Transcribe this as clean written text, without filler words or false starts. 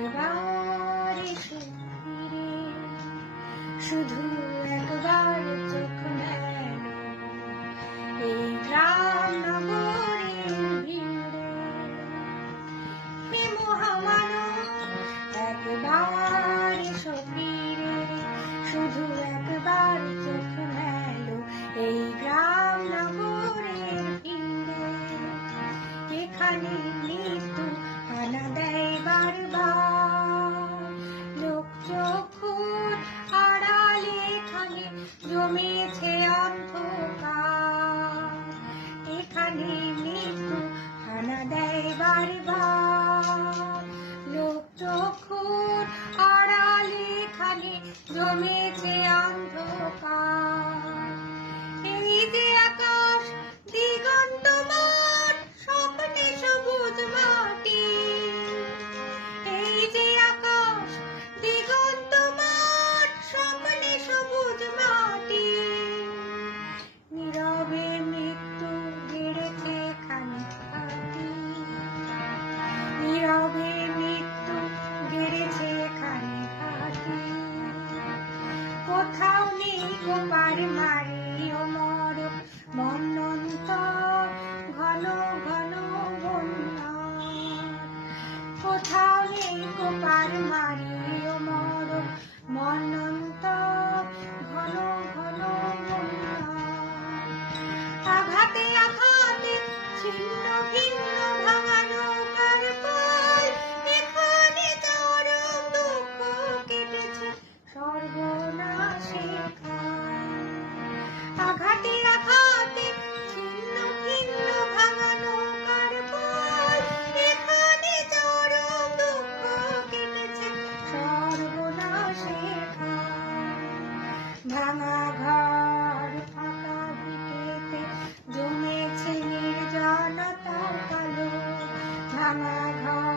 একবার এসে ফিরে, শুধু একবার চোখ মেলো এই গ্রাম নগরের ভিড়ে। হে মহামানব, একবার এসো ফিরে, শুধু একবার চোখ মেলো এই গ্রাম নগরের ভিড়ে। এখানে মৃত্যু হানা দেয় বারবার, লোক চক্ষুর আড়ালে এখানে জমেছে অন্ধকার। এখানে মৃত্যু হানা দেয় বারবার, লোক চক্ষুর আড়ালে এখানে জমেছে অন্ধকার। এই যে আকাশ দিগন্ত মাঠ, স্বপ্নে সবুজ মাটি। এই যে আকাশ দিগন্ত মাঠ, স্বপ্নে সবুজ মাটি। নীরবে মৃত্যু গেড়েছে এখানে ঘাঁটি, নীরবে মৃত্যু গেড়েছে এখানে ঘাঁটি। কোথাও নেই গোপার মারি ও মরক মন্বন্তর, ঘন ঘন বন্যা। কোথাও নেই গোপার মারি ও মরক মন্বন্তর, ঘন ঘন বন্যা। আঘাতে আঘাতে ছিন্ন ভিন্ন ভাঙা নৌকার পাল, এখানে চরম দুঃখ কেটেছে সর্বনাশের কাল। আঘাতে আঘাতে ছিন্ন ভিন্ন ভাঙা নৌকার পাল, এখানে চরম দুঃখ কেটেছে সর্বনাশের কাল। ভাঙা ঘর ফাঁকা ভিটেতে জমেছে নির্জনতার কালো, ভাঙা ঘর